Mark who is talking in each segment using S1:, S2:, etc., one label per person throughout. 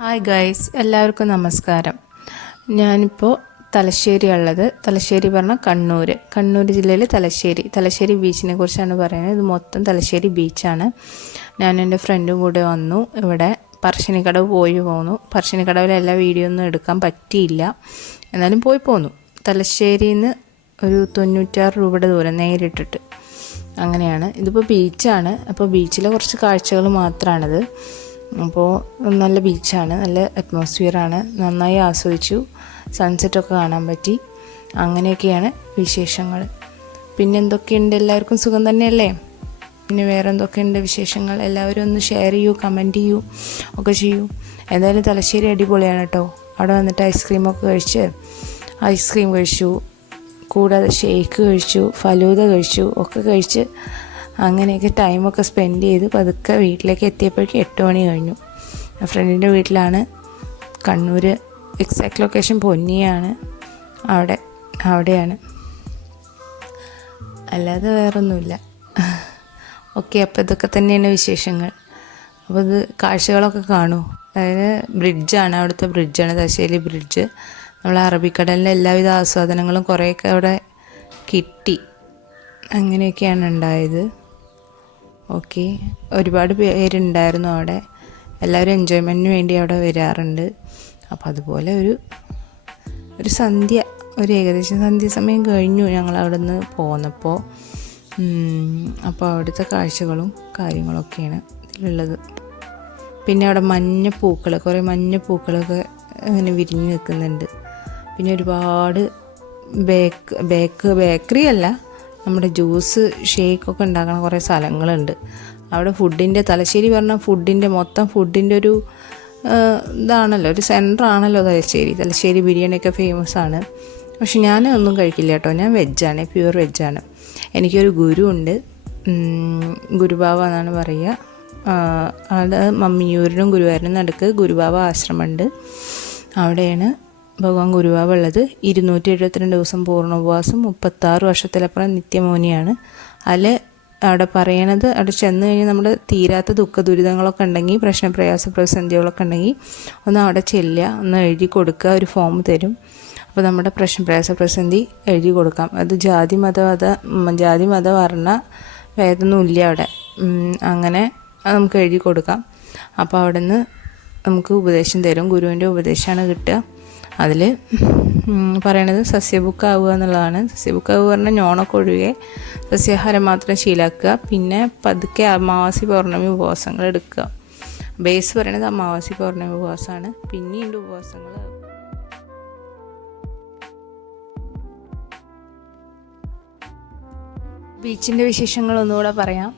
S1: Hi guys എല്ലാവർക്കും നമസ്കാരം. ഞാനിപ്പോൾ തലശ്ശേരി ഉള്ളത് തലശ്ശേരി പറഞ്ഞാൽ കണ്ണൂർ കണ്ണൂർ ജില്ലയിൽ തലശ്ശേരി. തലശ്ശേരി ബീച്ചിനെ കുറിച്ചാണ് പറയുന്നത്. ഇത് മൊത്തം തലശ്ശേരി ബീച്ചാണ്. ഞാൻ എന്റെ ഫ്രണ്ടും കൂടെ വന്നു. ഇവിടെ പറശ്ശിനിക്കടവ് പോയി പോന്നു. പറശ്ശിനിക്കടവിലെ എല്ലാ വീഡിയോ ഒന്നും എടുക്കാൻ പറ്റിയില്ല. എന്നാലും പോയി പോന്നു. തലശ്ശേരിയിൽ നിന്ന് ഒരു തൊണ്ണൂറ്റാറ് രൂപയുടെ ദൂരം നേരിട്ടിട്ട്. അങ്ങനെയാണ്. ഇതിപ്പോൾ ബീച്ചാണ്. അപ്പോൾ ബീച്ചിലെ കുറച്ച് കാഴ്ചകൾ മാത്രമാണിത് അപ്പോൾ നല്ല ബീച്ചാണ് നല്ല അറ്റ്മോസ്ഫിയറാണ് നന്നായി ആസ്വദിച്ചു. സൺസെറ്റൊക്കെ കാണാൻ പറ്റി. അങ്ങനെയൊക്കെയാണ് വിശേഷങ്ങൾ. പിന്നെ എന്തൊക്കെയുണ്ട്? എല്ലാവർക്കും സുഖം തന്നെയല്ലേ? പിന്നെ വേറെ എന്തൊക്കെയുണ്ട് വിശേഷങ്ങൾ? എല്ലാവരും ഒന്ന് ഷെയർ ചെയ്യൂ കമന്റ് ചെയ്യൂ ഒക്കെ ചെയ്യൂ. എന്തായാലും തലശ്ശേരി അടിപൊളിയാണ് കേട്ടോ. അവിടെ വന്നിട്ട് ഐസ്ക്രീമൊക്കെ കഴിച്ച് ഐസ്ക്രീം കഴിച്ചു. കൂടാതെ ഷേക്ക് കഴിച്ചു ഫലൂത കഴിച്ചു ഒക്കെ കഴിച്ച് അങ്ങനെയൊക്കെ ടൈമൊക്കെ സ്പെൻഡ് ചെയ്ത് പതുക്കെ വീട്ടിലേക്ക് എത്തിയപ്പോഴേക്കും എട്ട് മണി കഴിഞ്ഞു. ഫ്രണ്ടിന്റെ വീട്ടിലാണ് കണ്ണൂർ എക്സാക്ട് ലൊക്കേഷൻ പൊന്നിയാണ്. അവിടെ അവിടെയാണ്. അല്ലാതെ വേറൊന്നുമില്ല. ഓക്കെ അപ്പോൾ ഇതൊക്കെ തന്നെയാണ് വിശേഷങ്ങൾ. അപ്പോൾ ഇത് കാഴ്ചകളൊക്കെ കാണൂ. അതായത് ബ്രിഡ്ജാണ് അവിടുത്തെ ബ്രിഡ്ജാണ് തലശ്ശേരി ബ്രിഡ്ജ്. നമ്മൾ അറബിക്കടലിന്റെ എല്ലാവിധ ആസ്വാദനങ്ങളും കുറേയൊക്കെ അവിടെ കിട്ടി. അങ്ങനെയൊക്കെയാണ് ഉണ്ടായത്. ഓക്കെ. ഒരുപാട് പേരുണ്ടായിരുന്നു അവിടെ. എല്ലാവരും എൻജോയ്മെന്റിന് വേണ്ടി അവിടെ വരാറുണ്ട്. അപ്പോൾ അതുപോലെ ഒരു ഒരു സന്ധ്യ ഒരു ഏകദേശം സന്ധ്യ സമയം കഴിഞ്ഞു ഞങ്ങൾ അവിടെ നിന്ന് പോന്നപ്പോൾ അപ്പോൾ അവിടുത്തെ കാഴ്ചകളും കാര്യങ്ങളൊക്കെയാണ് ഇതിലുള്ളത്. പിന്നെ അവിടെ മഞ്ഞ പൂക്കൾ കുറേ മഞ്ഞ പൂക്കളൊക്കെ ഇങ്ങനെ വിരിഞ്ഞ് നിൽക്കുന്നുണ്ട്. പിന്നെ ഒരുപാട് ബേക്ക് ബേക്ക് ബേക്കറി അല്ല നമ്മുടെ ജ്യൂസ് ഷേക്കൊക്കെ ഉണ്ടാക്കുന്ന കുറേ സ്ഥലങ്ങളുണ്ട്. അവിടെ ഫുഡിന്റെ തലശ്ശേരി പറഞ്ഞാൽ ഫുഡിന്റെ മൊത്തം ഫുഡിന്റെ ഒരു ഇതാണല്ലോ ഒരു സെന്റർ ആണല്ലോ തലശ്ശേരി. തലശ്ശേരി ബിരിയാണിയൊക്കെ ഫേമസ് ആണ് പക്ഷെ ഞാൻ ഒന്നും കഴിക്കില്ല കേട്ടോ. ഞാൻ വെജാണ് പ്യുവർ വെജാണ്. എനിക്കൊരു ഗുരു ഉണ്ട് ഗുരുബാവ എന്നാണ് പറയുക. അത് മമ്മിയൂരിനും ഗുരുവായൂരിനും നടുക്ക് ഗുരുബാവ ആശ്രമമുണ്ട്. അവിടെയാണ് ഭഗവാൻ ഗുരുവാവുള്ളത് ഇരുന്നൂറ്റി എഴുപത്തിരണ്ട് ദിവസം പൂർണോപവാസം മുപ്പത്താറ് വർഷത്തിലപ്പുറം നിത്യമോനിയാണ്. അതിൽ അവിടെ പറയണത് അവിടെ ചെന്ന് കഴിഞ്ഞാൽ നമ്മുടെ തീരാത്ത ദുഃഖ ദുരിതങ്ങളൊക്കെ ഉണ്ടെങ്കിൽ പ്രശ്നപ്രയാസ പ്രതിസന്ധികളൊക്കെ ഉണ്ടെങ്കിൽ ഒന്ന് അവിടെ ചെല്ലുക ഒന്ന് എഴുതി കൊടുക്കുക ഒരു ഫോം തരും. അപ്പോൾ നമ്മുടെ പ്രശ്നപ്രയാസ പ്രതിസന്ധി എഴുതി കൊടുക്കാം. അത് ജാതി മത മത ജാതി മത വർണ ഭേദമൊന്നും ഇല്ല അവിടെ. അങ്ങനെ നമുക്ക് എഴുതി കൊടുക്കാം. അപ്പോൾ അവിടെ നിന്ന് നമുക്ക് ഉപദേശം തരും. ഗുരുവിന്റെ ഉപദേശമാണ് കിട്ടുക. അതിൽ പറയണത് സസ്യബുക്കാവുക എന്നുള്ളതാണ്. സസ്യബുക്കാവുക പറഞ്ഞാൽ ഞോണൊക്കെ ഒഴികെ സസ്യാഹാരം മാത്രം ശീലാക്കുക. പിന്നെ പതുക്കെ അമാവാസി പൗർണമി ഉപവാസങ്ങൾ എടുക്കുക. ബേസ് പറയണത് അമാവാസി പൗർണമി ഉപവാസമാണ്. പിന്നീട് ഉപവാസങ്ങൾ ബീച്ചിന്റെ വിശേഷങ്ങൾ ഒന്നുകൂടെ പറയാം.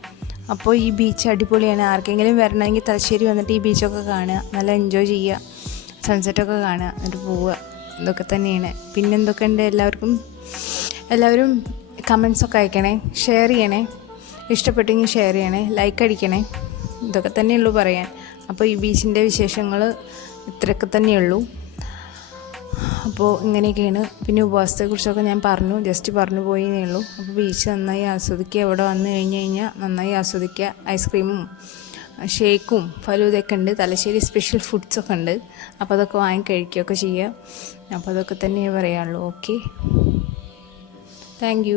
S1: അപ്പോൾ ഈ ബീച്ച് അടിപൊളിയാണ്. ആർക്കെങ്കിലും വരണമെങ്കിൽ തലശ്ശേരി വന്നിട്ട് ഈ ബീച്ചൊക്കെ കാണുക. നല്ല എൻജോയ് ചെയ്യുക. സൺസെറ്റൊക്കെ കാണുക എന്നിട്ട് പോവുക ഇതൊക്കെ തന്നെയാണ്. പിന്നെ എന്തൊക്കെയുണ്ട് എല്ലാവർക്കും? എല്ലാവരും കമൻസൊക്കെ അയക്കണേ ഷെയർ ചെയ്യണേ. ഇഷ്ടപ്പെട്ടെങ്കിൽ ഷെയർ ചെയ്യണേ ലൈക്ക് അടിക്കണേ. ഇതൊക്കെ തന്നെയുള്ളൂ പറയാൻ. അപ്പോൾ ഈ ബീച്ചിന്റെ വിശേഷങ്ങൾ ഇത്രയൊക്കെ തന്നെയുള്ളൂ. അപ്പോൾ ഇങ്ങനെയൊക്കെയാണ്. പിന്നെ ഉപവാസത്തെക്കുറിച്ചൊക്കെ ഞാൻ പറഞ്ഞു ജസ്റ്റ് പറഞ്ഞു പോയെന്നേ ഉള്ളൂ. അപ്പോൾ ബീച്ച് നന്നായി ആസ്വദിക്കുക ഇവിടെ വന്നു കഴിഞ്ഞ് കഴിഞ്ഞാൽ നന്നായി ആസ്വദിക്കുക ഐസ്ക്രീമും ഷേക്കും ഫലൂദയൊക്കെ ഉണ്ട്. തലശ്ശേരി സ്പെഷ്യൽ ഫുഡ്സൊക്കെ ഉണ്ട്. അപ്പോൾ അതൊക്കെ വാങ്ങി കഴിക്കുകയൊക്കെ ചെയ്യാം. അപ്പോൾ അതൊക്കെ തന്നെ പറയാനുള്ളൂ. Okay thank